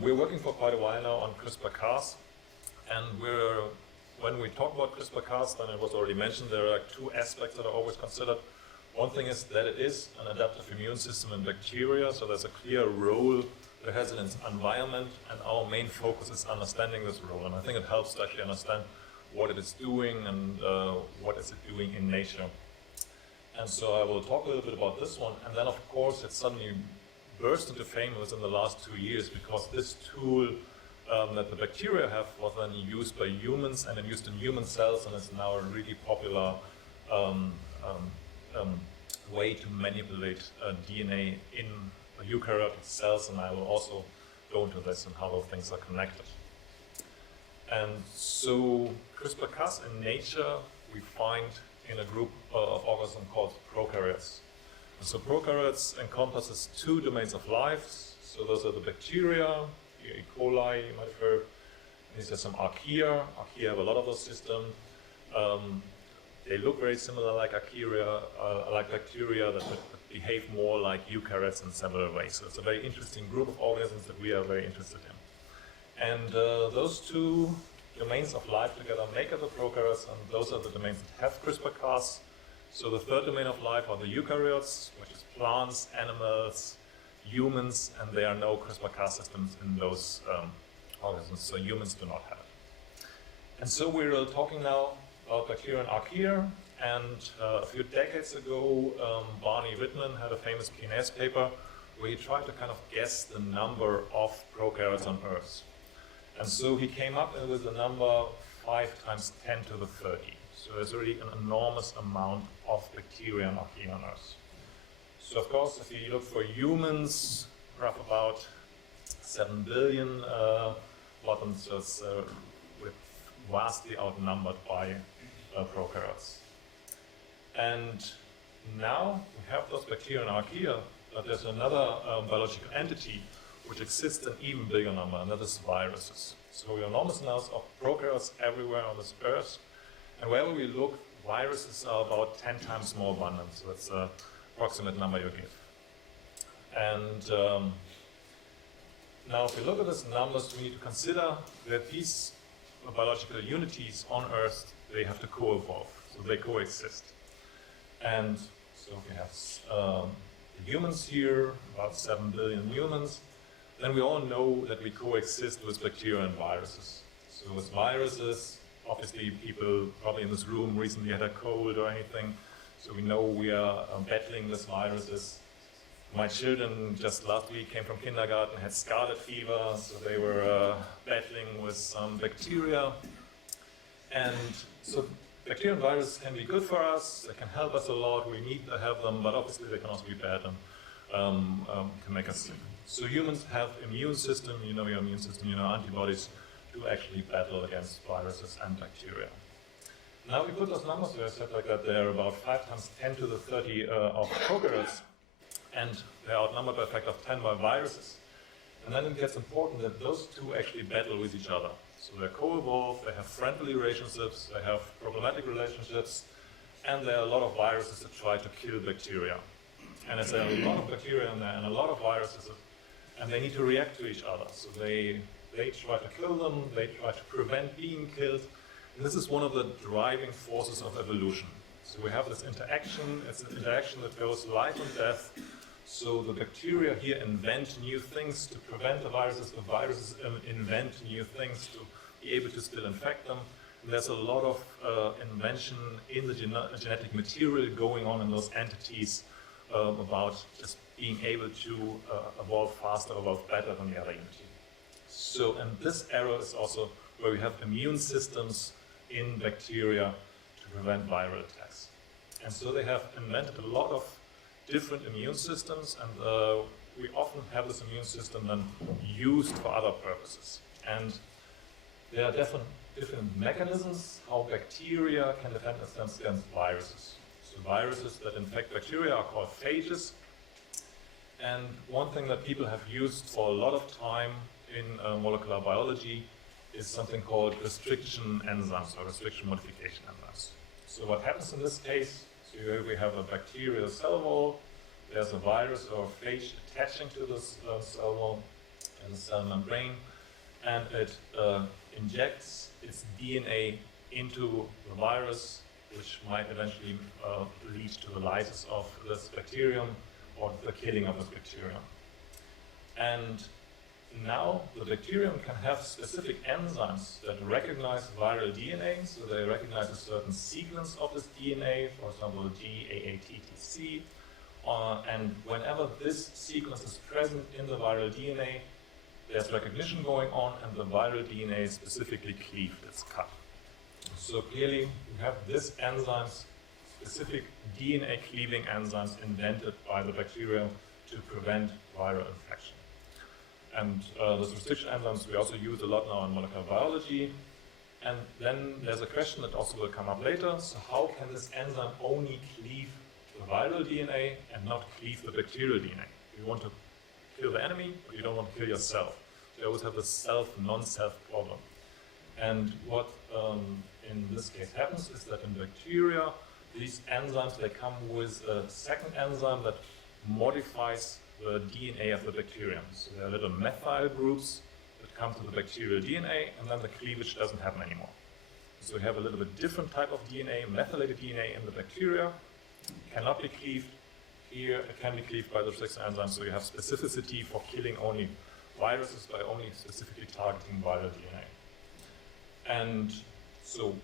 We're working for quite a while now on CRISPR-Cas, and when we talk about CRISPR-Cas, then it was already mentioned, there are two aspects that are always considered. One thing is that it is an adaptive immune system in bacteria, so there's a clear role that it has in its environment, and our main focus is understanding this role. And I think it helps to actually understand what it is doing and what is it doing in nature. And so I will talk a little bit about this one, and then of course it suddenly burst into fame within the last 2 years because this tool that the bacteria have was then used by humans and then used in human cells, and is now a really popular way to manipulate DNA in eukaryotic cells, and I will also go into this and how those things are connected. And so CRISPR-Cas in nature we find in a group of organisms called prokaryotes. And so prokaryotes encompasses two domains of life. So those are the bacteria, E. coli, you might have heard. These are some archaea. Archaea have a lot of those systems. They look very similar like archaea, like bacteria that behave more like eukaryotes in several ways. So it's a very interesting group of organisms that we are very interested in. And those two domains of life together make up the prokaryotes, and those are the domains that have CRISPR-Cas. So the third domain of life are the eukaryotes, which is plants, animals, humans, and there are no CRISPR-Cas systems in those organisms, so humans do not have it. And so we're talking now about bacteria and archaea, and a few decades ago, Barney Whitman had a famous PNAS paper where he tried to kind of guess the number of prokaryotes on Earth. And so he came up with the number 5 times 10 to the 30. So there's already an enormous amount of bacteria and archaea on Earth. So of course, if you look for humans, we have about 7 billion bottoms, so it's vastly outnumbered by prokaryotes. And now we have those bacteria and archaea, but there's another biological entity which exists in even bigger number, and that is viruses. So we have enormous amounts of prokaryotes everywhere on this Earth, and wherever we look, viruses are about 10 times more abundant, so that's the approximate number you give. And now if we look at these numbers, we need to consider that these biological unities on Earth, they have to co-evolve, so they coexist. And so we have the humans here, about 7 billion humans. Then we all know that we coexist with bacteria and viruses. So with viruses, obviously people probably in this room recently had a cold or anything, so we know we are battling with viruses. My children just last week came from kindergarten, had scarlet fever, so they were battling with some bacteria. And so bacteria and viruses can be good for us, they can help us a lot, we need to have them, but obviously they can also be bad and can make us sick. So humans have immune system, you know your immune system, you know antibodies to actually battle against viruses and bacteria. Now we put those numbers where I said like that they're about 5 times 10 to the 30 of prokaryotes, and they're outnumbered by a factor of 10 by viruses. And then it gets important that those two actually battle with each other. So they co-evolve, they have friendly relationships, they have problematic relationships, and there are a lot of viruses that try to kill bacteria. And there's a lot of bacteria in there and a lot of viruses, and they need to react to each other. So they try to kill them, they try to prevent being killed. And this is one of the driving forces of evolution. So we have this interaction, it's an interaction that goes life and death. So the bacteria here invent new things to prevent the viruses invent new things to be able to still infect them. And there's a lot of invention in the genetic material going on in those entities about just being able to evolve faster, evolve better than the other entity. So, and this era is also where we have immune systems in bacteria to prevent viral attacks. And so they have invented a lot of different immune systems, and we often have this immune system then used for other purposes. And there are different mechanisms how bacteria can defend themselves against viruses. So viruses that infect bacteria are called phages. And one thing that people have used for a lot of time in molecular biology is something called restriction enzymes or restriction modification enzymes. So what happens in this case, so here we have a bacterial cell wall, there's a virus or a phage attaching to this cell wall, in the cell membrane, and it injects its DNA into the virus, which might eventually lead to the lysis of this bacterium or the killing of this bacterium. And now the bacterium can have specific enzymes that recognize viral DNA, so they recognize a certain sequence of this DNA, for example, GAATTC, and whenever this sequence is present in the viral DNA, there's recognition going on, and the viral DNA is specifically cleaved, it's cut. So clearly, we have these enzymes, specific DNA cleaving enzymes invented by the bacteria to prevent viral infection. And those restriction enzymes we also use a lot now in molecular biology. And then there's a question that also will come up later. So how can this enzyme only cleave the viral DNA and not cleave the bacterial DNA? You want to kill the enemy, but you don't want to kill yourself. So you always have this self-non-self problem. And what in this case happens is that in bacteria, these enzymes, they come with a second enzyme that modifies the DNA of the bacterium. So there are little methyl groups that come to the bacterial DNA, and then the cleavage doesn't happen anymore. So we have a little bit different type of DNA, methylated DNA in the bacteria. It cannot be cleaved. Here it can be cleaved by the restriction enzyme, so you have specificity for killing only viruses by only specifically targeting viral DNA. And so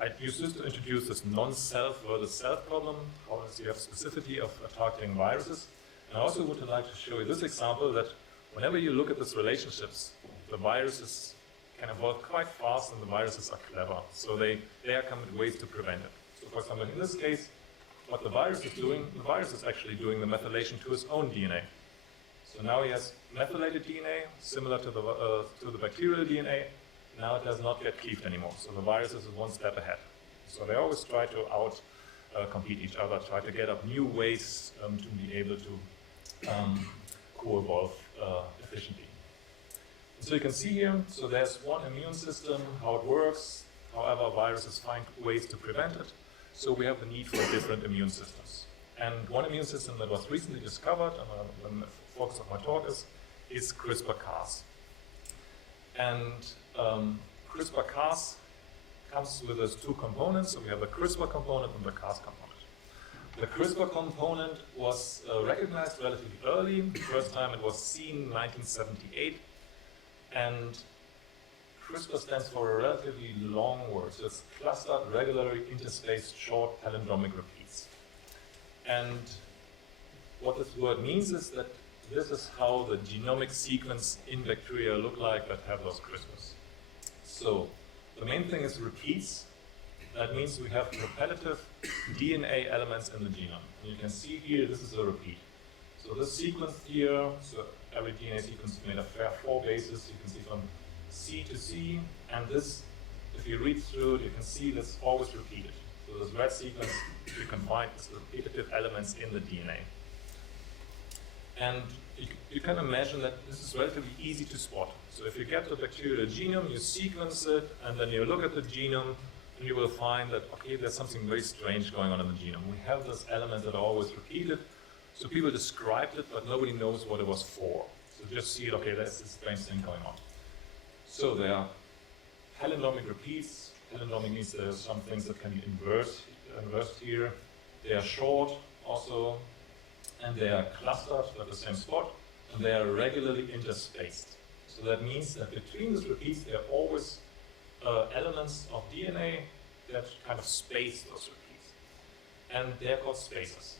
I used this to introduce this non-self versus self problem. How does you have specificity of targeting viruses? And I also would like to show you this example that whenever you look at these relationships, the viruses can evolve quite fast and the viruses are clever. So they are coming with ways to prevent it. So for example, in this case, what the virus is doing, the virus is actually doing the methylation to its own DNA. So now he has methylated DNA, similar to the bacterial DNA. Now it does not get cleaved anymore. So the virus is one step ahead. So they always try to compete each other, try to get up new ways to be able to co-evolve efficiently. So you can see here, so there's one immune system, how it works. However, viruses find ways to prevent it. So we have the need for different immune systems. And one immune system that was recently discovered, and the focus of my talk is CRISPR-Cas. And CRISPR-Cas comes with those two components. So we have the CRISPR component and the Cas component. The CRISPR component was recognized relatively early. The first time it was seen in 1978. And CRISPR stands for a relatively long word. So it's clustered, regularly interspaced, short palindromic repeats. And what this word means is that this is how the genomic sequence in bacteria look like that have those CRISPRs. So the main thing is repeats. That means we have repetitive DNA elements in the genome. And you can see here, this is a repeat. So this sequence here, so every DNA sequence is made of 4 bases. You can see from C to C, and this, if you read through it, you can see that's always repeated. So this red sequence, you can find these repetitive elements in the DNA. And you can imagine that this is relatively easy to spot. So if you get the bacterial genome, you sequence it, and then you look at the genome, and you will find that, okay, there's something very strange going on in the genome. We have this element that are always repeated. So people described it, but nobody knows what it was for. So just see it, okay, there's this strange thing going on. So there are palindromic repeats. Palindromic means there are some things that can be inversed here. They are short also, and they are clustered at the same spot, and they are regularly interspaced. So that means that between these repeats, there are always elements of DNA that kind of space those repeats. And they're called spacers.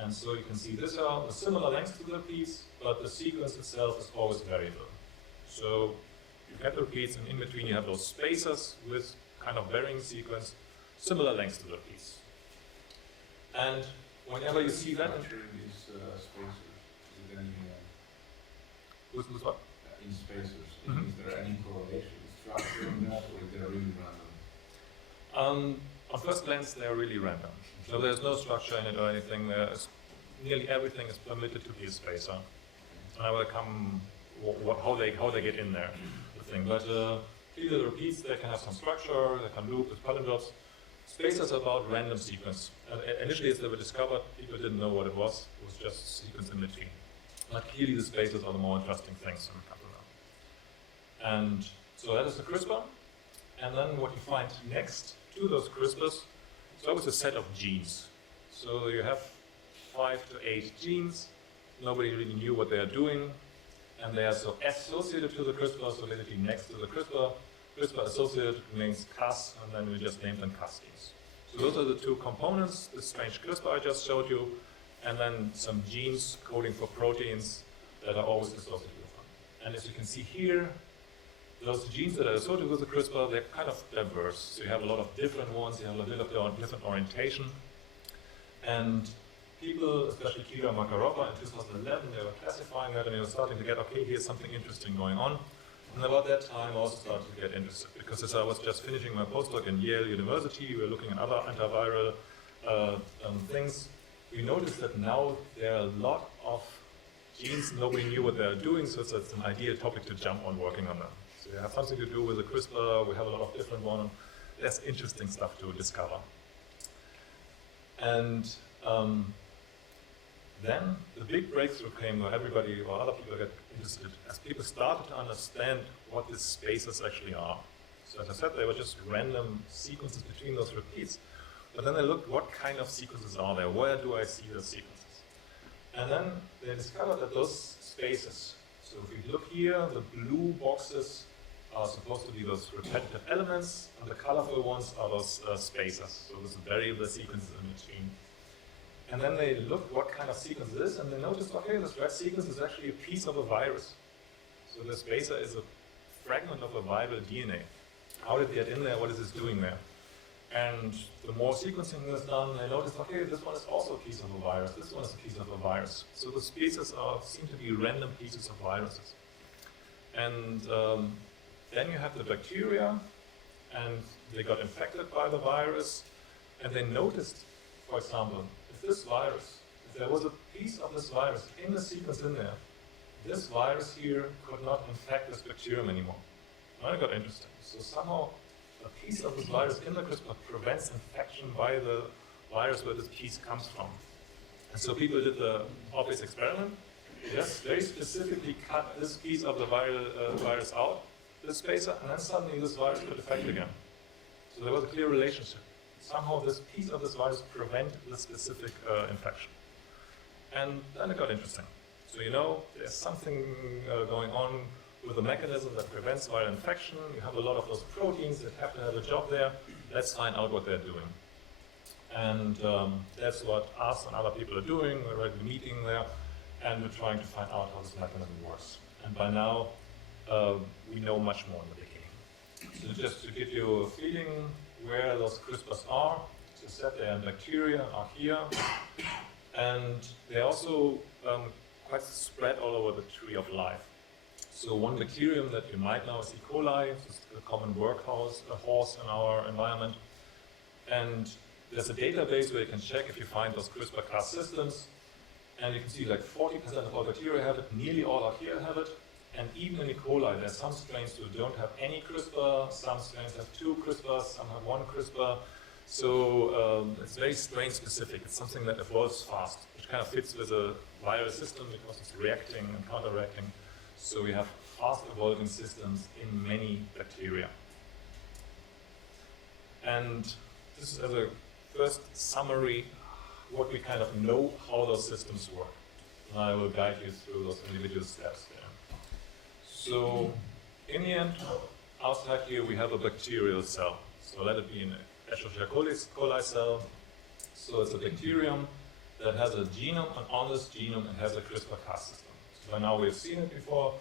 And so you can see these are the similar lengths to the repeats, but the sequence itself is always variable. So you get the repeats, and in between you have those spacers with kind of varying sequence, similar lengths to the repeats. And whenever you see that, these spacers, is it any with what? in spacers? Is there any correlation structure in that, or is they really random? On first glance, they are really random. So there's no structure in it or anything. Nearly everything is permitted to be a spacer. And I will come how they get in there. But clearly the repeats, they can have some structure, they can loop with palindromes. Spacers are about random sequence. Initially, as they were discovered, people didn't know what it was. It was just sequence in between. But clearly the spacers are the more interesting things when we come to And so that is the CRISPR. And then what you find next to those CRISPRs is always a set of genes. So you have 5 to 8 genes. Nobody really knew what they are doing. And they are so associated to the CRISPR, so basically next to the CRISPR. CRISPR associated means Cas, and then we just named them Cas genes. So those are the two components, the strange CRISPR I just showed you, and then some genes coding for proteins that are always associated with them. And as you can see here, those genes that are associated with the CRISPR, they're kind of diverse. So you have a lot of different ones, you have a bit of different orientation. And people, especially Kira Makarova in 2011, they were classifying that and they were starting to get, okay, here's something interesting going on. And about that time, I also started to get interested because as I was just finishing my postdoc in Yale University, we were looking at other antiviral things. We noticed that now there are a lot of genes, nobody knew what they're doing, so it's an ideal topic to jump on working on them. So they have something to do with the CRISPR, we have a lot of different ones, there's interesting stuff to discover. And then the big breakthrough came where everybody or other people got interested as people started to understand what these spaces actually are. So as I said, they were just random sequences between those repeats. But then they looked, what kind of sequences are there? Where do I see those sequences? And then they discovered that those spaces, so if we look here, the blue boxes are supposed to be those repetitive elements, and the colorful ones are those spaces, so those variable sequences in between. And then they looked what kind of sequence it is, and they noticed, okay, this red sequence is actually a piece of a virus. So the spacer is a fragment of a viral DNA. How did it get in there? What is this doing there? And the more sequencing is done, they noticed, okay, this one is also a piece of a virus. This one is a piece of a virus. So the species seem to be random pieces of viruses. And then you have the bacteria, and they got infected by the virus, and they noticed, for example, if there was a piece of this virus in the sequence in there, this virus here could not infect this bacterium anymore. Now it got interesting. So somehow a piece of this virus in the CRISPR prevents infection by the virus where this piece comes from. And so people did the obvious experiment. They just very specifically cut this piece of the virus out, this spacer, and then suddenly this virus could infect again. So there was a clear relationship. Somehow this piece of this virus prevent the specific infection. And then it got interesting. So you know, there's something going on with a mechanism that prevents viral infection. You have a lot of those proteins that have to have a job there. Let's find out what they're doing. And that's what us and other people are doing. We're already meeting there, and we're trying to find out how this mechanism works. And by now, we know much more in the beginning. So just to give you a feeling where those CRISPRs are, as I said, they're in bacteria, archaea, and they're also quite spread all over the tree of life. So one bacterium that you might know is E. coli, it's a common workhorse in our environment. And there's a database where you can check if you find those CRISPR-Cas systems, and you can see like 40% of all bacteria have it, nearly all archaea have it, and even in E. coli, there's some strains who don't have any CRISPR, some strains have 2 CRISPRs, some have 1 CRISPR. So it's very strain specific. It's something that evolves fast, which kind of fits with a viral system because it's reacting and counter-reacting. So we have fast evolving systems in many bacteria. And this is as a first summary, what we kind of know how those systems work. And I will guide you through those individual steps there. So in the end, outside here we have a bacterial cell. So let it be an Escherichia coli cell. So it's a bacterium that has a genome, and on this genome it has a CRISPR-Cas system. So by now we've seen it before.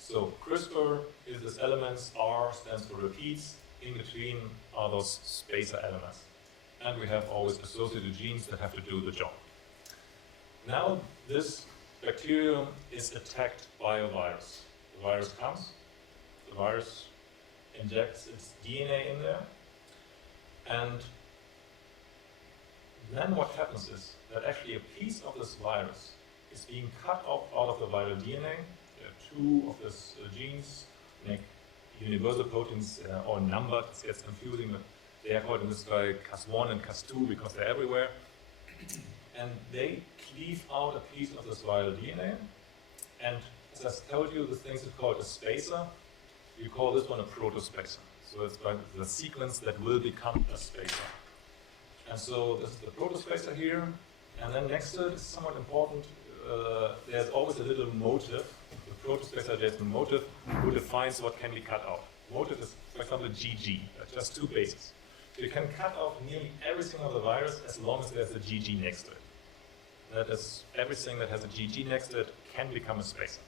So CRISPR is this elements, R stands for repeats, in between are those spacer elements. And we have always associated genes that have to do the job. Now this bacterium is attacked by a virus. The virus comes, the virus injects its DNA in there, and then what happens is that actually a piece of this virus is being cut off out of the viral DNA. There are 2 of these genes, make universal proteins or numbered. It gets confusing, but they are called in this way Cas1 and Cas2 because they're everywhere. And they cleave out a piece of this viral DNA. And as I told you, this thing is called a spacer. you call this one a protospacer. So it's the sequence that will become a spacer. And so this is the protospacer here, and then next to it is somewhat important, there's always a little motive. The protospacer, there's a motive who defines what can be cut out. Motive is, for example, GG, just two bases. So you can cut out nearly everything of the virus as long as there's a GG next to it. That is, everything that has a GG next to it can become a spacer.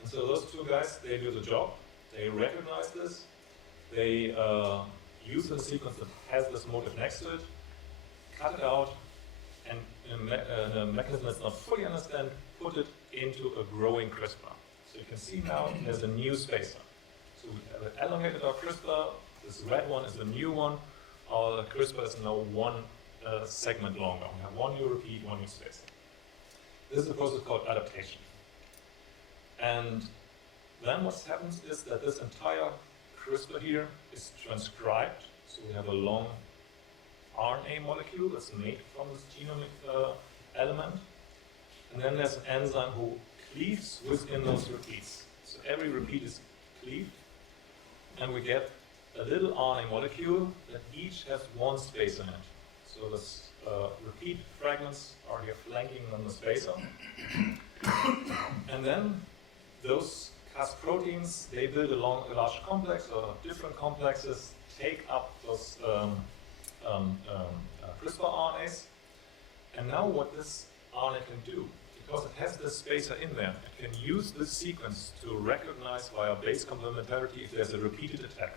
And so those two guys, they do the job. They recognize this. They use the sequence that has this motif next to it, cut it out, and in a mechanism that's not fully understood, put it into a growing CRISPR. So you can see now there's a new spacer. So we have elongated our CRISPR. This red one is the new one. Our CRISPR is now one segment longer. We have one new repeat, one new spacer. This is a process called adaptation. And then what happens is that this entire CRISPR here is transcribed. So we have a long RNA molecule that's made from this genomic element. And then there's an enzyme who cleaves within those repeats. So every repeat is cleaved. And we get a little RNA molecule that each has one spacer in it. So this repeat fragments are here flanking on the spacer. And then those Cas proteins, they build along a large complex or different complexes, take up those CRISPR RNAs. And now what this RNA can do, because it has this spacer in there, it can use this sequence to recognize via base complementarity if there's a repeated attack.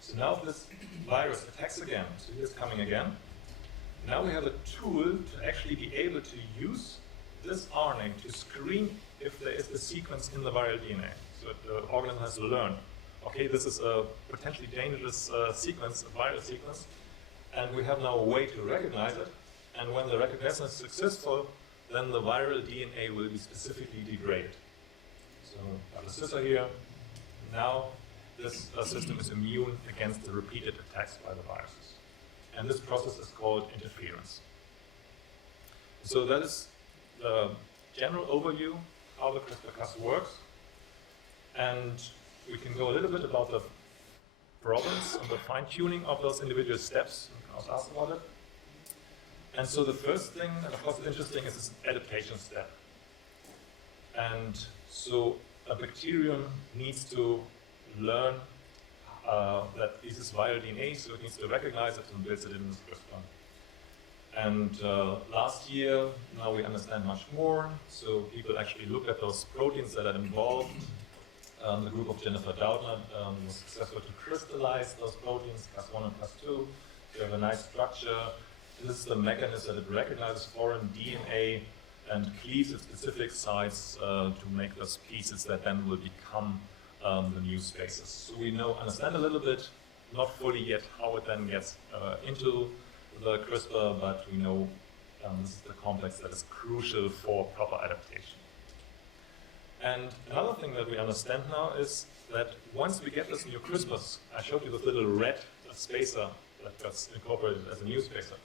So now if this virus attacks again, so here's coming again, now we have a tool to actually be able to use this RNA to screen if there is a sequence in the viral DNA. So the organism has learned, okay, this is a potentially dangerous sequence, a viral sequence, and we have now a way to recognize it. And when the recognition is successful, then the viral DNA will be specifically degraded. So I have a scissor here. Now this system is immune against the repeated attacks by the viruses. And this process is called interference. So that is the general overview how the CRISPR-Cas works. And we can go a little bit about the problems and the fine-tuning of those individual steps. I was asked about it. And so the first thing, and of course it's interesting, is this adaptation step. And so a bacterium needs to learn that this is viral DNA, so it needs to recognize it and builds it in this CRISPR. And last year, now we understand much more. So people actually look at those proteins that are involved. The group of Jennifer Doudna was successful to crystallize those proteins, Cas1 and Cas2. They have a nice structure. And this is the mechanism that it recognizes foreign DNA and cleaves at specific sites to make those pieces that then will become the new spaces. So we understand a little bit, not fully yet, how it then gets into the CRISPR, but we know this is the complex that is crucial for proper adaptation. And another thing that we understand now is that once we get this new CRISPRs, I showed you this little red spacer that gets incorporated as a new spacer.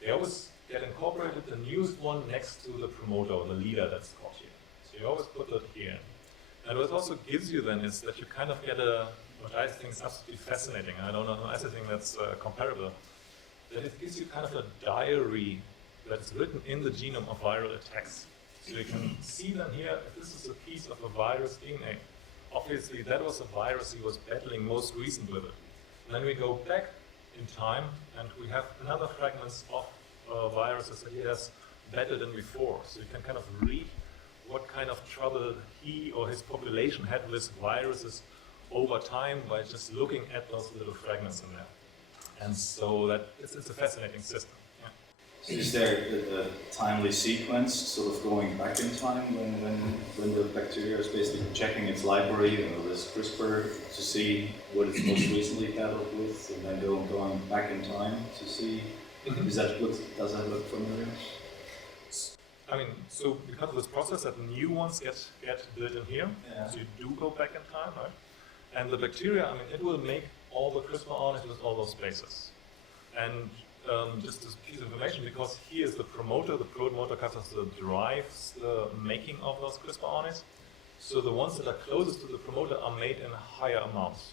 They always get incorporated, the newest one next to the promoter, or the leader that's called here. So you always put that here. And what it also gives you then is that you kind of get what I think is absolutely fascinating, I don't know anything that's comparable, that it gives you kind of a diary that's written in the genome of viral attacks. So you can see then here, if this is a piece of a virus DNA, obviously that was a virus he was battling most recent with it. And then we go back in time, and we have another fragments of viruses that he has battled in before. So you can kind of read what kind of trouble he or his population had with viruses over time by just looking at those little fragments in there. And so that it's a fascinating system. Yeah. So is there a timely sequence sort of going back in time when the bacteria is basically checking its library or this CRISPR to see what it's most recently battled with, and then going back in time to see, does that look familiar? I mean, so because of this process that new ones get built in here, so you do go back in time, right? And the bacteria, I mean, it will make all the CRISPR RNAs with all those spaces. And just this piece of information, because here is the promoter Cas drives the making of those CRISPR RNAs. So the ones that are closest to the promoter are made in higher amounts.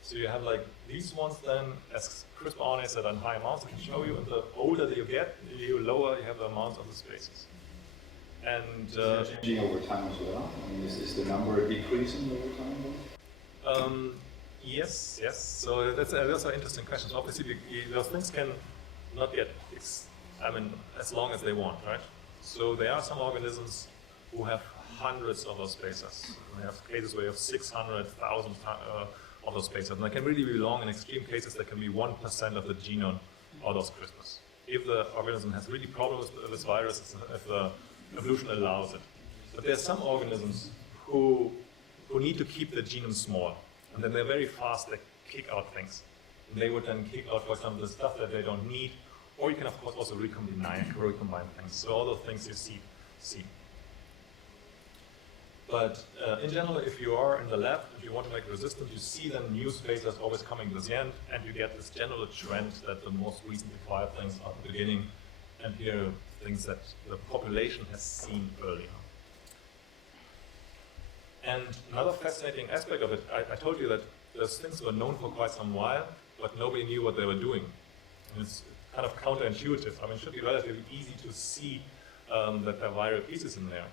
So you have like these ones then as CRISPR RNAs that are in high amounts. I can show you, and the older that you get, the lower you have the amounts of the spaces. And is that changing over time as well? I mean, is the number decreasing over time? Yes. So that's an interesting question. So obviously, those things can not get, as long as they want, right? So there are some organisms who have hundreds of those spaces. We have cases where you have 600,000 of those spaces, and they can really be long. In extreme cases, there can be 1% of the genome of those CRISPRs. If the organism has really problems with this virus, if the evolution allows it. But there are some organisms who need to keep the genome small, and then they're very fast, they kick out things. And they would then kick out, for example, the stuff that they don't need, or you can, of course, also recombine things. So all those things you see. But in general, if you are in the lab, if you want to make resistant, you see then new spaces always coming to the end, and you get this general trend that the most recently acquired things are at the beginning, and here are things that the population has seen earlier. And another fascinating aspect of it, I told you that those things were known for quite some while, but nobody knew what they were doing. And it's kind of counterintuitive. I mean, it should be relatively easy to see that there are viral pieces in there.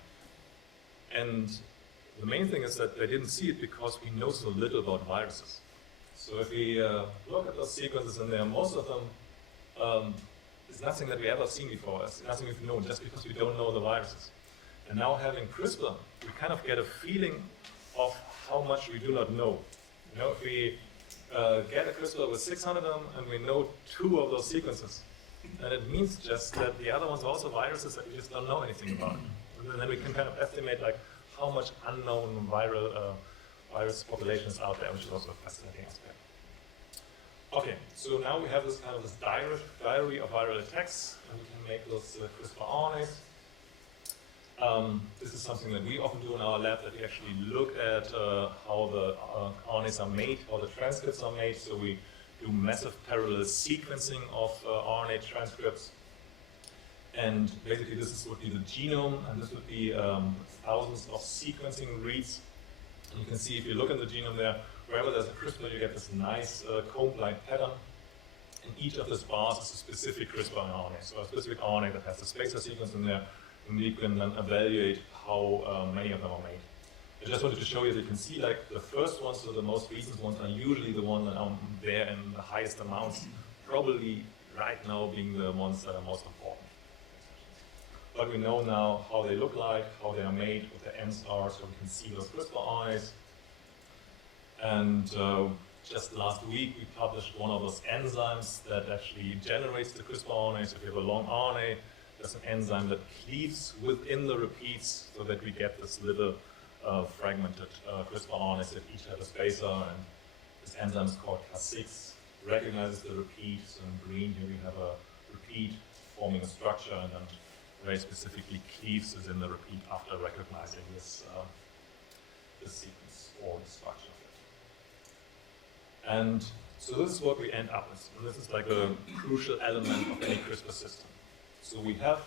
And the main thing is that they didn't see it because we know so little about viruses. So if we look at those sequences in there, most of them is nothing that we ever seen before. It's nothing we've known, just because we don't know the viruses. And now having CRISPR, we kind of get a feeling of how much we do not know. You know, if we get a CRISPR with 600 of them and we know 2 of those sequences, then it means just that the other ones are also viruses that we just don't know anything about. And then we can kind of estimate like how much unknown virus population is out there, which is also a fascinating aspect. Okay, so now we have this kind of this diary of viral attacks, and we can make those CRISPR RNAs. This is something that we often do in our lab, that we actually look at how the RNAs are made, how the transcripts are made. So we do massive parallel sequencing of RNA transcripts. And basically this would be the genome, and this would be thousands of sequencing reads. And you can see if you look at the genome there, wherever there's a CRISPR, you get this nice comb-like pattern. And each of these bars is a specific CRISPR RNA, so a specific RNA that has the spacer sequence in there, and you can then evaluate how many of them are made. I just wanted to show you that you can see like the first ones, so the most recent ones, are usually the ones that are there in the highest amounts, probably right now being the ones that are most important. But we know now how they look like, how they are made, what the ends are, so we can see those CRISPR RNAs. And just last week we published one of those enzymes that actually generates the CRISPR RNA. So if you have a long RNA, there's an enzyme that cleaves within the repeats so that we get this little fragmented CRISPR RNAs that each have a spacer. And this enzyme is called Cas6, recognizes the repeat. So in green here we have a repeat forming a structure, and then very specifically cleaves within the repeat after recognizing this, this sequence or the structure of it. And so this is what we end up with. And this is like a crucial element of any CRISPR system. So we have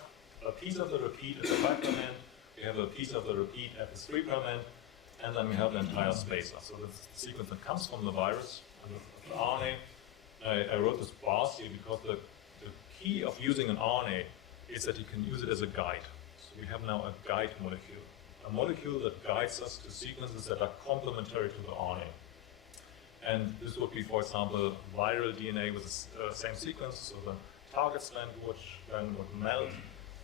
a piece of the repeat at the 5' end, we have a piece of the repeat at the 3' end, and then we have the entire spacer. So this sequence that comes from the virus and the RNA. I wrote this bars here because the key of using an RNA is that you can use it as a guide. So we have now a guide molecule. A molecule that guides us to sequences that are complementary to the RNA. And this would be, for example, viral DNA with the same sequence. So the target strand then would melt,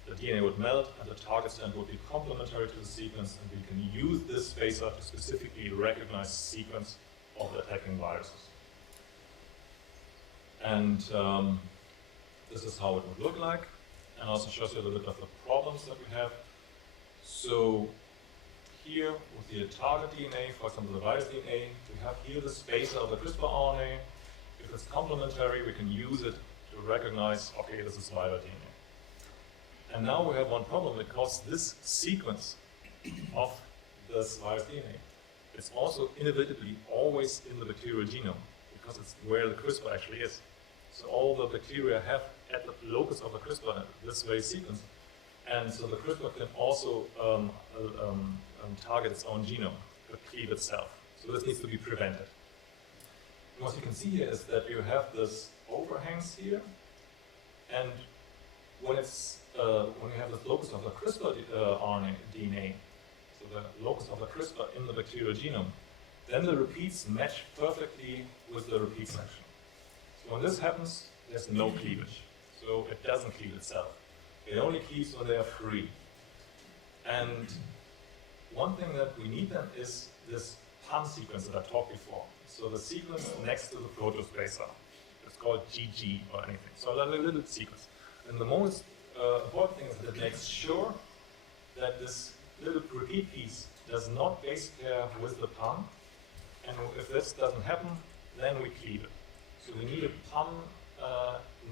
the DNA would melt, and the target strand would be complementary to the sequence, and we can use this spacer to specifically recognize the sequence of the attacking viruses. And this is how it would look like, and also shows you a little bit of the problems that we have. So here, with the target DNA, for example the virus DNA, we have here the spacer of the CRISPR RNA. If it's complementary, we can use it to recognize, okay, this is viral DNA. And now we have one problem, because this sequence of this virus DNA is also inevitably always in the bacterial genome, because it's where the CRISPR actually is. So all the bacteria have at the locus of the CRISPR this very sequence. And so the CRISPR can also target its own genome, could cleave itself. So this needs to be prevented. And what you can see here is that you have this overhangs here, and when you have this locus of the CRISPR RNA DNA, so the locus of the CRISPR in the bacterial genome, then the repeats match perfectly with the repeat section. So when this happens, there's no cleavage. So it doesn't cleave itself. It only cleaves when they are free. And one thing that we need then is this PAM sequence that I talked before. So the sequence next to the protospacer. It's called GG or anything. So a little sequence. And the most important thing is that it makes sure that this little repeat piece does not base pair with the PAM. And if this doesn't happen, then we cleave it. So we need a PAM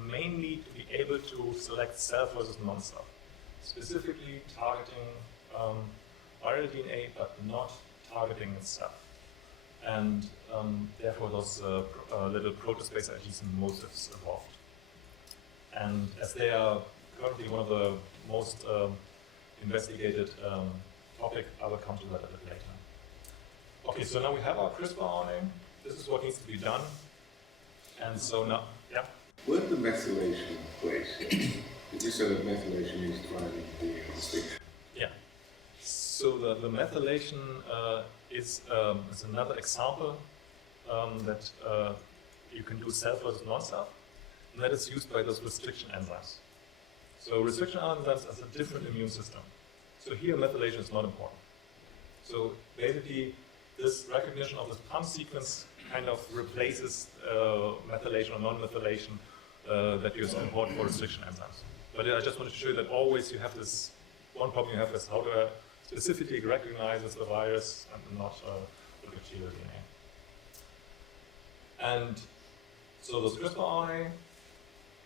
mainly to be able to select self versus non-self, specifically targeting viral DNA, but not targeting itself. And therefore those little protospacer adhesion motifs evolved. And as they are currently one of the most investigated topic, I will come to that a bit later. Okay, so now we have our CRISPR RNA. This is what needs to be done. And so now, yeah? Where the methylation place? Did you say that methylation is driving the distinction? Yeah. So the methylation is another example that you can do self versus non-self, and that is used by those restriction enzymes. So restriction enzymes has a different immune system. So here methylation is not important. So basically, this recognition of this PAM sequence kind of replaces methylation or non-methylation that is important for restriction enzymes. But I just wanted to show you that always you have this, one problem you have is how to specifically recognizes the virus and not the bacterial DNA. And so this CRISPR RNA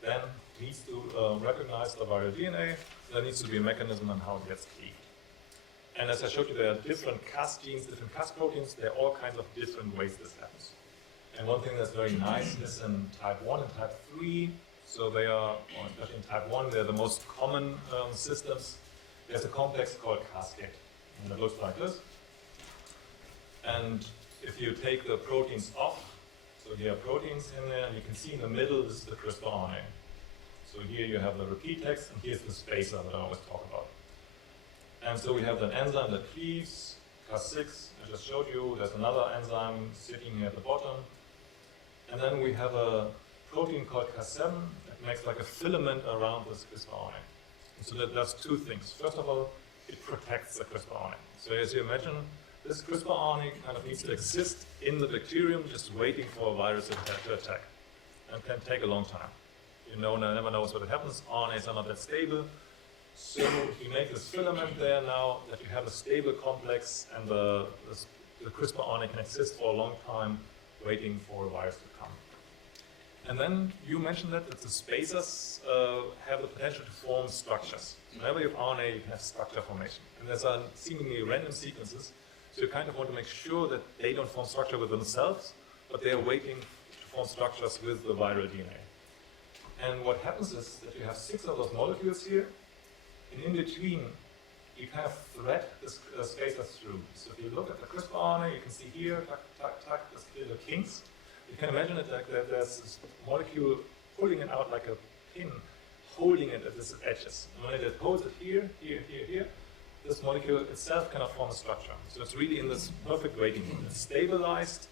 then needs to recognize the viral DNA. There needs to be a mechanism on how it gets cleaved. And as I showed you, there are different Cas genes, different Cas proteins. There are all kinds of different ways this happens. And one thing that's very nice is in type 1 and type 3. So they are, or especially in type 1, they're the most common systems. There's a complex called cascade, and it looks like this. And if you take the proteins off, so here are proteins in there, and you can see in the middle, this is the CRISPR RNA. So here you have the repeat text, and here's the spacer that I always talk about. And so we have an enzyme that cleaves, Cas6, I just showed you. There's another enzyme sitting here at the bottom. And then we have a protein called Cas7 that makes like a filament around this CRISPR RNA. And so that does two things. First of all, it protects the CRISPR RNA. So as you imagine, this CRISPR RNA kind of needs to exist in the bacterium, just waiting for a virus to attack. And can take a long time. You know, no one never knows what happens. RNAs are not that stable. So you make this filament there now that you have a stable complex, and the CRISPR RNA can exist for a long time, waiting for a virus to come. And then you mentioned that the spacers have the potential to form structures. Whenever you have RNA, you can have structure formation. And there's seemingly random sequences, so you kind of want to make sure that they don't form structure with themselves, but they are waiting to form structures with the viral DNA. And what happens is that you have 6 of those molecules here, and in between, you kind of thread the spacers through. So if you look at the CRISPR RNA, you can see here, tuck, tuck, tuck, there's clearly kinks. You can imagine it like that there's this molecule pulling it out like a pin, holding it at its edges. And when it holds it here, here, here, here, this molecule itself cannot form a structure. So it's really in this perfect waiting room. It's stabilized,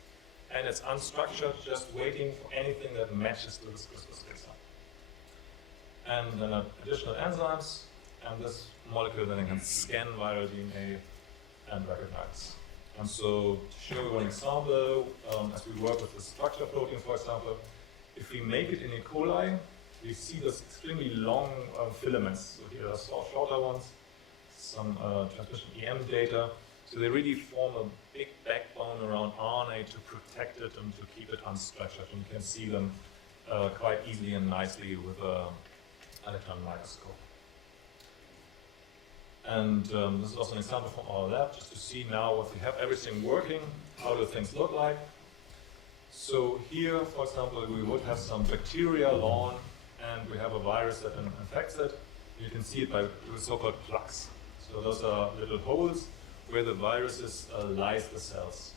and it's unstructured, just waiting for anything that matches to this CRISPR spacer. And then additional enzymes, and this molecule then can scan viral DNA and recognize. And so to show you one example, as we work with the structure protein, for example, if we make it in E. coli, we see those extremely long filaments. So here are shorter ones, some transmission EM data. So they really form a big backbone around RNA to protect it and to keep it unstructured. And you can see them quite easily and nicely with an electron microscope. And this is also an example from our lab, just to see now if we have everything working, how do things look like. So here, for example, we would have some bacteria lawn, and we have a virus that infects it. You can see it by the so-called plugs. So those are little holes where the viruses lyse the cells.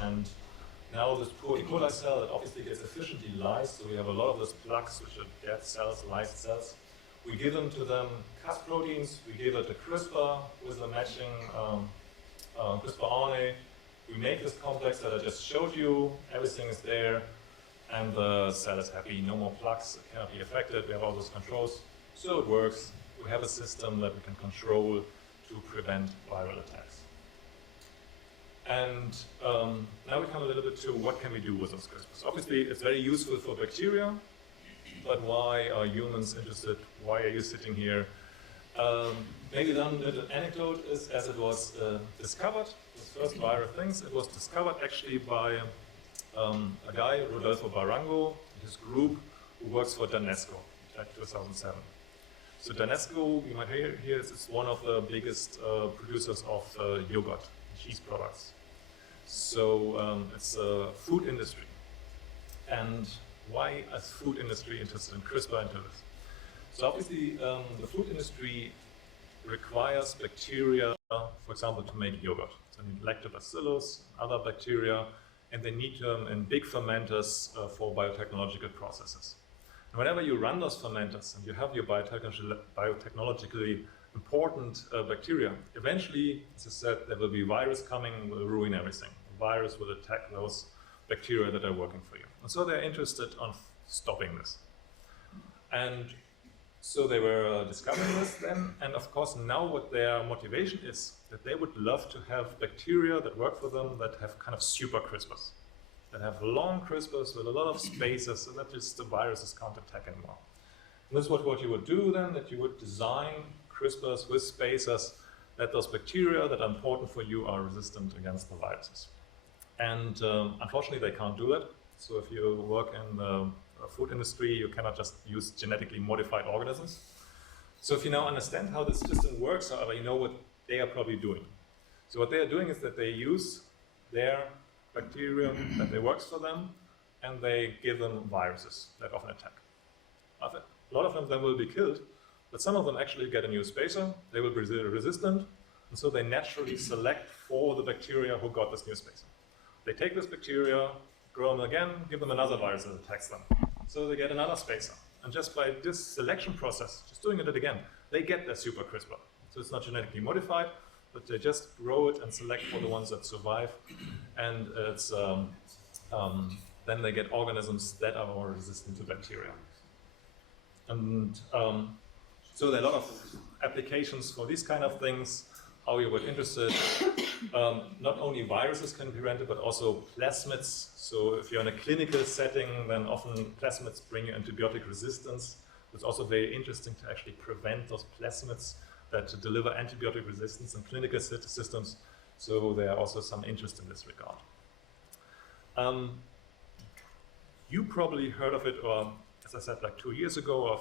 And now this poor E. coli cell that obviously gets efficiently lysed, so we have a lot of those plaques, which are dead cells, lysed cells. We give them to them Cas proteins, we give it a CRISPR with the matching CRISPR RNA. We make this complex that I just showed you, everything is there, and the cell is happy, no more plaques, it cannot be affected, we have all those controls. So it works, we have a system that we can control to prevent viral attacks. And now we come a little bit to what can we do with those CRISPRs. Obviously, it's very useful for bacteria, but why are humans interested? Why are you sitting here? Maybe one little anecdote is, as it was discovered, this first viral things, it was discovered actually by a guy, Rodolfo Barango, his group, who works for Danesco in 2007. So Danesco, you might hear here, is one of the biggest producers of yogurt, cheese products. So it's a food industry. And why is food industry interested in CRISPR into this? So obviously the food industry requires bacteria, for example, to make yogurt. So they need lactobacillus, other bacteria, and they need them in big fermenters for biotechnological processes. And whenever you run those fermenters and you have your biotechnologically important bacteria, eventually, as I said, there will be virus coming and will ruin everything. The virus will attack those bacteria that are working for you. And so they're interested on stopping this. And so they were discovering this then, and of course now what their motivation is, that they would love to have bacteria that work for them that have kind of super CRISPRs, that have long CRISPRs with a lot of spaces so that just the viruses can't attack anymore. And this is what you would do then, that you would design CRISPRs with spacers that those bacteria that are important for you are resistant against the viruses. And unfortunately they can't do that. So if you work in the food industry, you cannot just use genetically modified organisms. So if you now understand how this system works, however, you know what they are probably doing. So what they are doing is that they use their bacterium that works for them, and they give them viruses that often attack. A lot of them then will be killed, but some of them actually get a new spacer, they will be resistant, and so they naturally select for the bacteria who got this new spacer. They take this bacteria, grow them again, give them another virus that attacks them. So they get another spacer. And just by this selection process, just doing it again, they get their super CRISPR. So it's not genetically modified, but they just grow it and select for the ones that survive. And it's, then they get organisms that are more resistant to bacteria. And so there are a lot of applications for these kind of things. How you were interested, not only viruses can be prevented, but also plasmids. So if you're in a clinical setting, then often plasmids bring you antibiotic resistance. It's also very interesting to actually prevent those plasmids that deliver antibiotic resistance in clinical systems. So there are also some interest in this regard. You probably heard of it, or as I said, like 2 years ago or a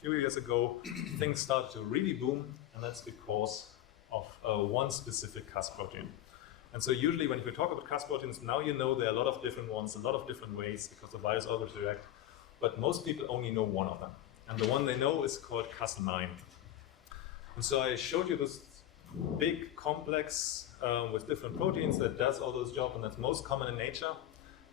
few years ago, things started to really boom, and that's because of one specific Cas protein. And so usually when you talk about Cas proteins, now you know there are a lot of different ones, a lot of different ways, because the virus always react, but most people only know one of them. And the one they know is called Cas9. And so I showed you this big complex with different proteins that does all those jobs, and that's most common in nature.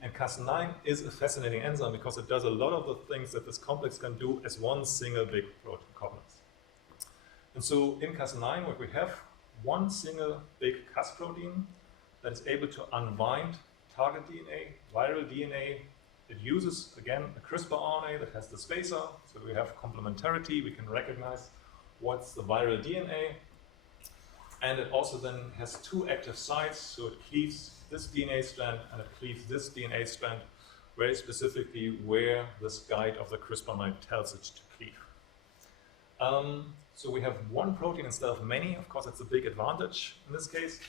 And Cas9 is a fascinating enzyme because it does a lot of the things that this complex can do as one single big protein complex. And so in Cas9, what we have, one single big Cas protein that is able to unwind target DNA, viral DNA. It uses, again, a CRISPR RNA that has the spacer, so we have complementarity, we can recognize what's the viral DNA. And it also then has two active sites, so it cleaves this DNA strand and it cleaves this DNA strand, very specifically where this guide of the CRISPR RNA tells it to cleave. So we have one protein instead of many. Of course, that's a big advantage in this case.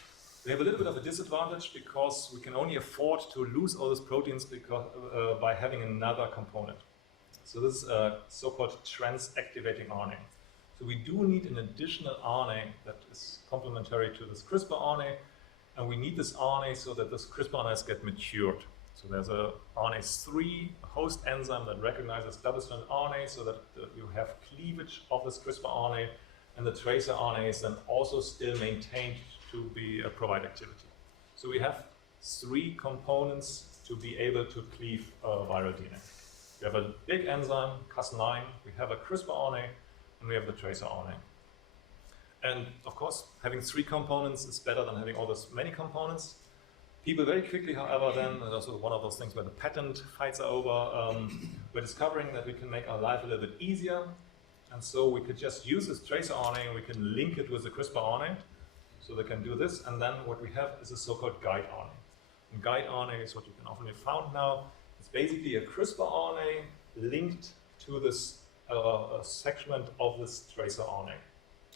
We have a little bit of a disadvantage because we can only afford to lose all those proteins because, by having another component. So this is a so-called trans-activating RNA. So we do need an additional RNA that is complementary to this CRISPR RNA, and we need this RNA so that this CRISPR RNAs get matured. So there's a RNase3, a host enzyme that recognizes double-stranded RNA so that you have cleavage of this CRISPR RNA, and the tracer RNA is then also still maintained to provide activity. So we have 3 components to be able to cleave viral DNA. We have a big enzyme, Cas9, we have a CRISPR RNA, and we have the tracer RNA. And of course, having 3 components is better than having all those many components. People very quickly, however, then, and also one of those things where the patent fights are over, we're discovering that we can make our life a little bit easier. And so we could just use this tracer RNA and we can link it with the CRISPR RNA. So they can do this, and then what we have is a so-called guide RNA. And guide RNA is what you can often be found now. It's basically a CRISPR RNA linked to this segment of this tracer RNA.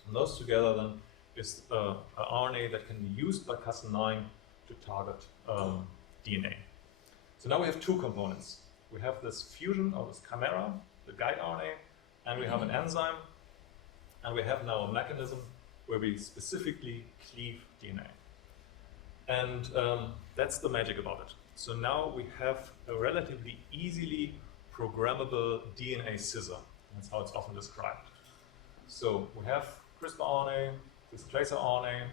And those together then is an RNA that can be used by Cas9 to target DNA. So now we have 2 components. We have this fusion or this chimera, the guide RNA, and we have an enzyme, and we have now a mechanism where we specifically cleave DNA. And that's the magic about it. So now we have a relatively easily programmable DNA scissor. That's how it's often described. So we have CRISPR RNA, this tracer RNA,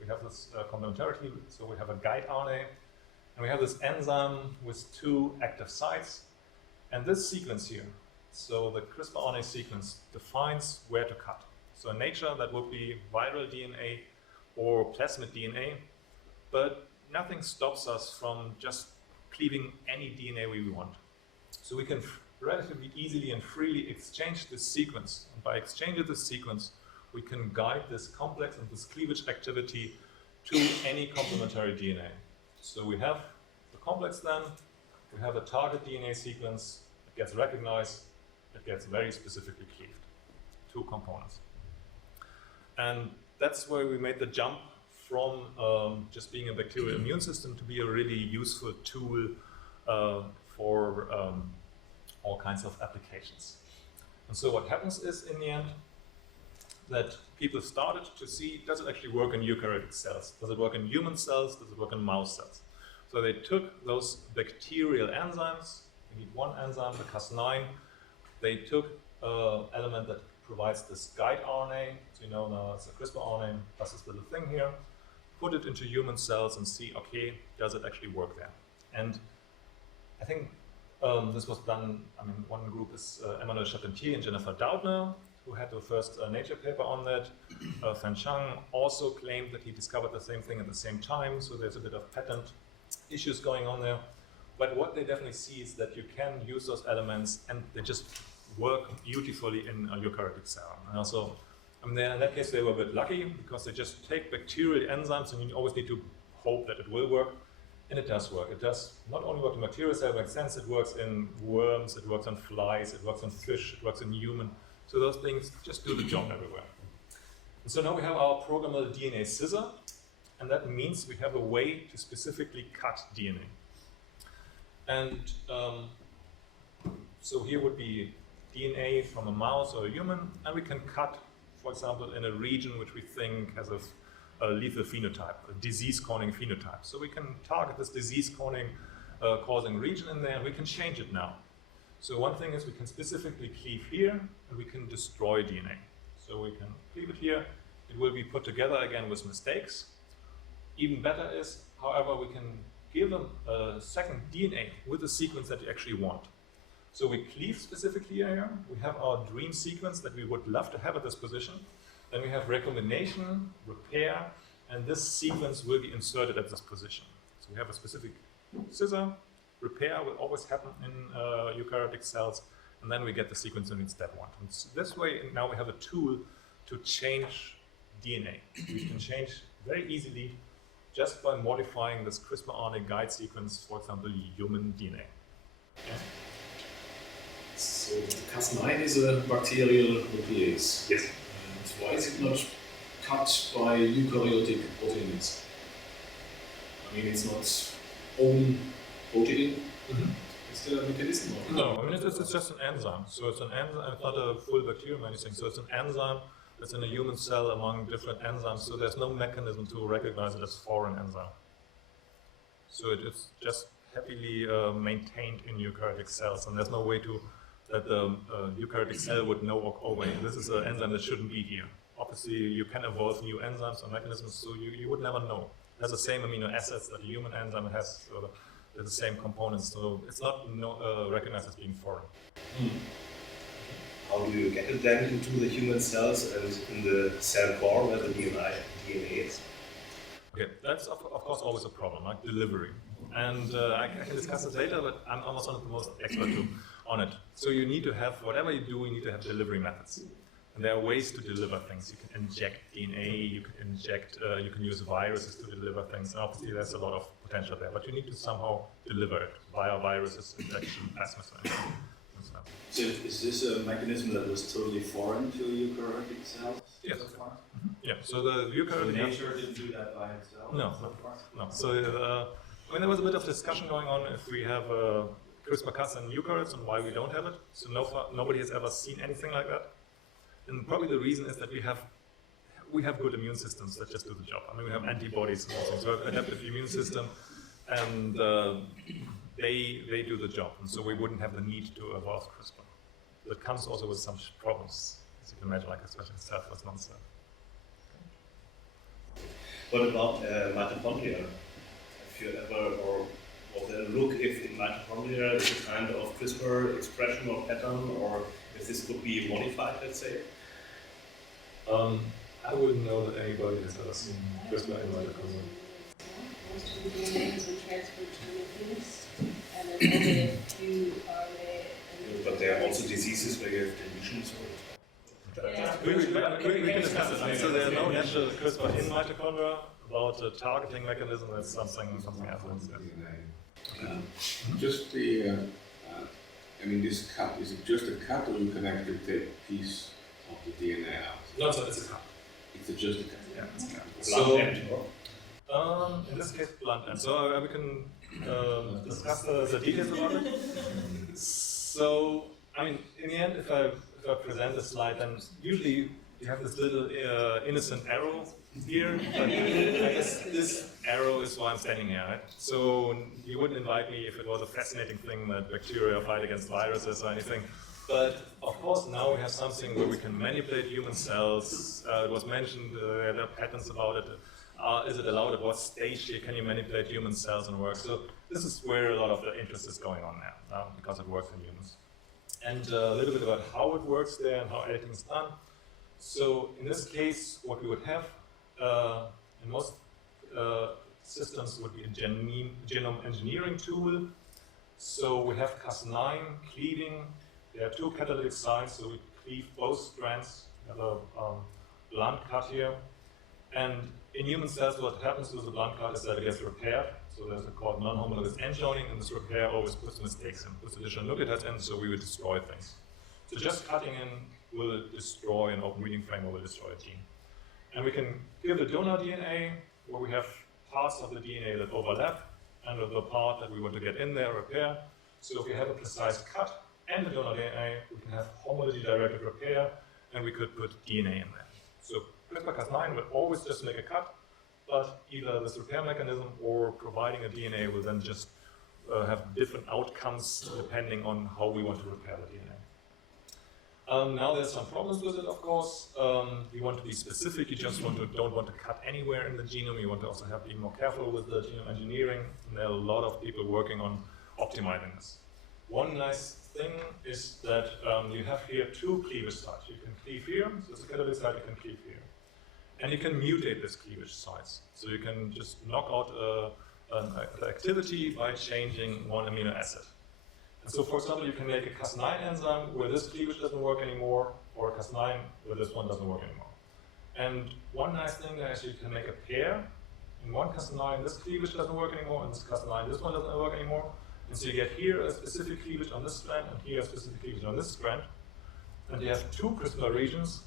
we have this complementarity, so we have a guide RNA, and we have this enzyme with 2 active sites. And this sequence here, so the CRISPR RNA sequence, defines where to cut. So in nature, that would be viral DNA or plasmid DNA, but nothing stops us from just cleaving any DNA we want. So we can relatively easily and freely exchange this sequence. And by exchanging this sequence, we can guide this complex and this cleavage activity to any complementary DNA. So we have the complex then, we have a target DNA sequence, it gets recognized, it gets very specifically cleaved. 2 components. And that's where we made the jump from just being a bacterial immune system to be a really useful tool for all kinds of applications. And so what happens is, in the end, that people started to see, does it actually work in eukaryotic cells? Does it work in human cells? Does it work in mouse cells? So they took those bacterial enzymes, we need one enzyme, the Cas9, they took an element that provides this guide RNA, so you know now it's a CRISPR RNA, plus this little thing here, put it into human cells and see, okay, does it actually work there? And I think this was done, I mean, one group is Emmanuel Charpentier and Jennifer Doudna, who had the first Nature paper on that. Fan Chang also claimed that he discovered the same thing at the same time, so there's a bit of patent issues going on there. But what they definitely see is that you can use those elements and they just work beautifully in a eukaryotic cell. And also, I mean, in that case, they were a bit lucky because they just take bacterial enzymes and you always need to hope that it will work. And it does work. It does not only work in bacterial cells, but in sense it works in worms, it works on flies, it works on fish, it works in human. So those things just do the job everywhere. And so now we have our programmable DNA scissor, and that means we have a way to specifically cut DNA. And so here would be DNA from a mouse or a human, and we can cut, for example, in a region which we think has a lethal phenotype, a disease-causing phenotype. So we can target this disease-causing region in there, and we can change it now. So one thing is we can specifically cleave here, and we can destroy DNA. So we can cleave it here, it will be put together again with mistakes. Even better is, however, we can give them a second DNA with the sequence that you actually want. So we cleave specifically here, we have our dream sequence that we would love to have at this position. Then we have recombination, repair, and this sequence will be inserted at this position. So we have a specific scissor. Repair will always happen in eukaryotic cells, and then we get the sequence in step 1. And so this way, now we have a tool to change DNA. We can change very easily just by modifying this CRISPR RNA guide sequence, for example, human DNA. Okay. So Cas9 is a bacterial nuclease. Yes. And why is it not cut by eukaryotic proteins? I mean, it's not own protein. Is there a mechanism? No, I mean, it's just an enzyme. So it's an enzyme, it's not a full bacterium or anything. So it's an enzyme that's in a human cell among different enzymes. So there's no mechanism to recognize it as foreign enzyme. So it is just happily maintained in eukaryotic cells, and there's no way that the eukaryotic cell would know, oh wait, this is an enzyme that shouldn't be here, obviously you can evolve new enzymes or mechanisms, so you would never know. It has the same amino acids that a human enzyme has, so the same components, so it's not recognized as being foreign. How do you get it then into the human cells and in the cell core where the DNA is? Okay, that's of course always a problem, like delivery. And I can discuss it later, but I'm almost not the most expert on it. So you need to have, whatever you do, you need to have delivery methods. And there are ways to deliver things. You can inject DNA, you can inject, you can use viruses to deliver things. And obviously there's a lot of potential there, but you need to somehow deliver it via viruses, injection, plasmids, and stuff. So is this a mechanism that was totally foreign to eukaryotic cells? Yes. So far? Yeah, so the eukaryotic... So nature didn't do that by itself? No, so far? no. So when there was a bit of discussion going on if we have CRISPR-Cas in eukaryotes and why we don't have it. So nobody has ever seen anything like that. And probably the reason is that we have good immune systems that just do the job. I mean, we have antibodies and all things. We have adaptive immune system, and they do the job. And so we wouldn't have the need to evolve CRISPR. That comes also with some problems, as you can imagine, like especially self-less non-self. What about mitochondria? Have you ever, or was there a look if in mitochondria there is a kind of CRISPR expression or pattern, or if this could be modified, let's say? I wouldn't know that anybody has ever seen CRISPR in mitochondria. Most of the DNA has been transferred to the nucleus, and then only a few RNA. But there are also diseases where you have deletions. We can discuss it. I mean, so there's no natural CRISPR in mitochondria. About the targeting mechanism, that's something else. Just the, I mean, this cut, is it just a cut or you can actually take a piece of the DNA out? No, so it's a cut. It's just a cut? Yeah, it's a cut. So, in this case, blunt end. So we can discuss the details about it. So, I mean, in the end, if I present the slide, then usually you have this little innocent arrow here, but I guess this arrow is why I'm standing here, right? So you wouldn't invite me if it was a fascinating thing that bacteria fight against viruses or anything. But of course now we have something where we can manipulate human cells. It was mentioned, there are patents about it. Is it allowed? At what stage can you manipulate human cells and work? So this is where a lot of the interest is going on now, because it works in humans. And a little bit about how it works there and how editing is done. So in this case, what we would have in most systems would be a genome engineering tool. So we have Cas9 cleaving. There are two catalytic sites, so we cleave both strands. We have a blunt cut here. And in human cells, what happens with the blunt cut is that it gets repaired. So there's a called non-homologous end joining, and this repair always puts mistakes in, puts additional nucleotides in, so we would destroy things. So just cutting in will destroy an open reading frame or will destroy a gene. And we can give the donor DNA, where we have parts of the DNA that overlap, and the part that we want to get in there, repair. So if we have a precise cut and the donor DNA, we can have homology-directed repair, and we could put DNA in there. So CRISPR-Cas9 will always just make a cut, but either this repair mechanism or providing a DNA will then just have different outcomes depending on how we want to repair the DNA. Now there's some problems with it, of course. You want to be specific, you just don't want to cut anywhere in the genome. You want to also be more careful with the genome engineering. And there are a lot of people working on optimizing this. One nice thing is that you have here two cleavage sites. You can cleave here, so it's a catalytic site, you can cleave here. And you can mutate this cleavage sites. So you can just knock out the activity by changing one amino acid. And so, for example, you can make a Cas9 enzyme where this cleavage doesn't work anymore, or a Cas9 where this one doesn't work anymore. And one nice thing is you can make a pair. In one Cas9, this cleavage doesn't work anymore, and this Cas9, this one doesn't work anymore. And so you get here a specific cleavage on this strand, and here a specific cleavage on this strand. And you have two CRISPR regions.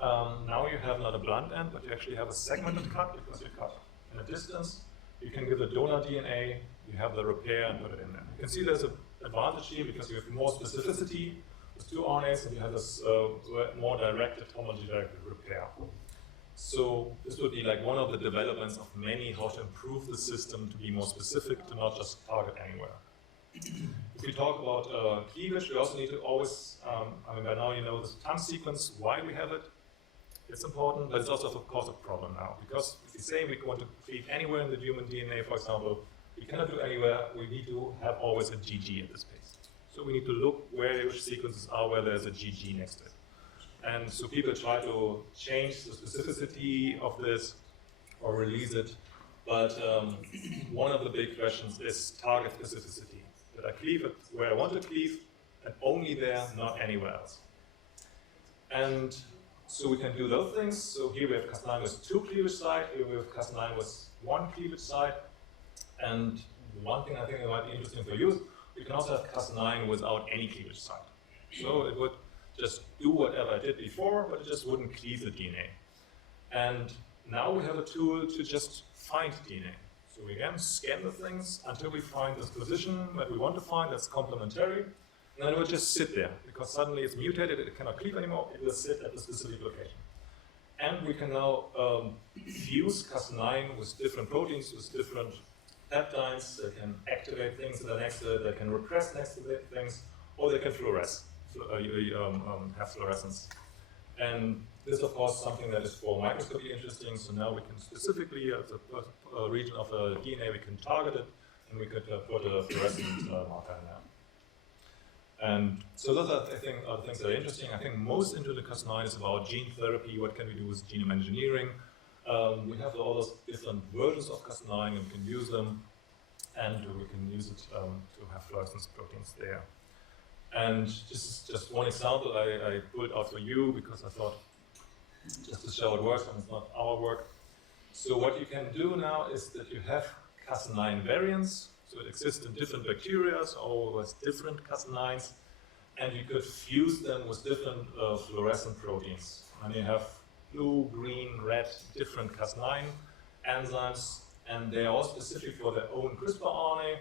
Now you have not a blunt end, but you actually have a segmented cut because you cut in a distance. You can give the donor DNA, you have the repair, and put it in there. You can see there's an advantage here because you have more specificity with two RNAs, and you have this more directed, homology-directed repair. So this would be like one of the developments of many, how to improve the system to be more specific, to not just target anywhere. If we talk about cleavage, we also need to always, I mean, by now you know this TAM sequence, why we have it. It's important, but it's also, of course, a problem now. Because if you say we want to cleave anywhere in the human DNA, for example, we cannot do anywhere. We need to have always a GG in the space. So we need to look where which sequences are where there's a GG next to it. And so people try to change the specificity of this or release it. But one of the big questions is target specificity. That I cleave it where I want to cleave, and only there, not anywhere else. And so we can do those things. So here we have Cas9 with 2 cleavage sites, here we have Cas9 with 1 cleavage site. And one thing I think that might be interesting for you, we can also have Cas9 without any cleavage site. So it would just do whatever it did before, but it just wouldn't cleave the DNA. And now we have a tool to just find DNA. So we again scan the things until we find this position that we want to find that's complementary. And then it will just sit there, because suddenly it's mutated, it cannot cleave anymore, it will sit at the specific location. And we can now fuse Cas9 with different proteins, with different peptides that can activate things that are next to it, that can repress next to things, or they can fluoresce, have fluorescence. And this is, of course, something that is for microscopy interesting, so now we can specifically, as a region of the DNA, we can target it, and we could put a fluorescent marker in there. And so those are, I think, are the things that are interesting. I think most into the Cas9 is about gene therapy, what can we do with genome engineering. We have all those different versions of Cas9, and we can use them, and we can use it to have fluorescence proteins there. And this is just one example I pulled out for you, because I thought, just to show it works, and it's not our work. So what you can do now is that you have Cas9 variants. So it exists in different bacteria, or with different Cas9s, and you could fuse them with different fluorescent proteins. And you have blue, green, red, different Cas9 enzymes, and they are all specific for their own CRISPR RNA.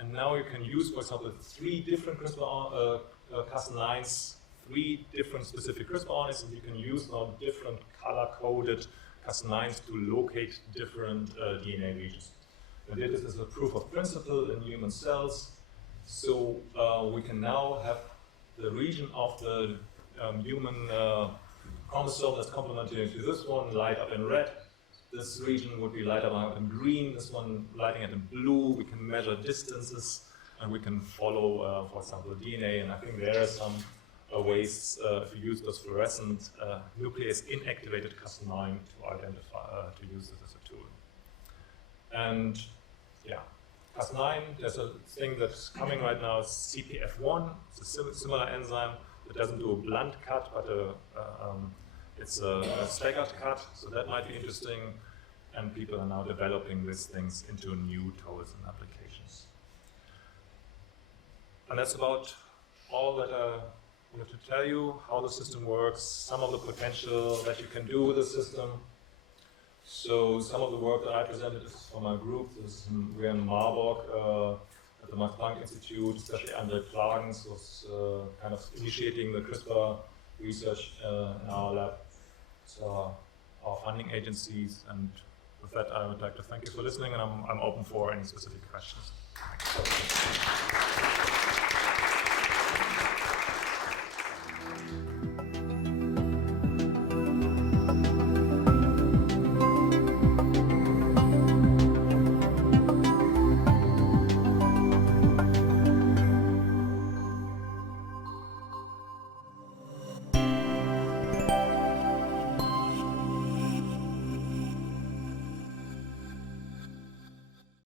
And now you can use, for example, 3 different CRISPR Cas9s, 3 different specific CRISPR RNAs, and you can use now different color-coded Cas9s to locate different DNA regions. We did this as a proof of principle in human cells. So we can now have the region of the human chromosome that's complementary to this one light up in red. This region would be light up in green, this one lighting up in blue. We can measure distances, and we can follow, for example, DNA. And I think there are some ways, if you use those fluorescent nuclease inactivated Cas9 to identify, to use this as a tool. And yeah, Cas9, there's a thing that's coming right now, CPF1. It's a similar enzyme that doesn't do a blunt cut, but it's a staggered cut, so that might be interesting. And people are now developing these things into new tools and applications. And that's about all that we have to tell you, how the system works, some of the potential that you can do with the system. So some of the work that I presented is from my group. We're in Marburg at the Planck Institute, especially Andre Plagens was kind of initiating the CRISPR research in our lab. So our funding agencies, and with that I would like to thank you for listening, and I'm open for any specific questions.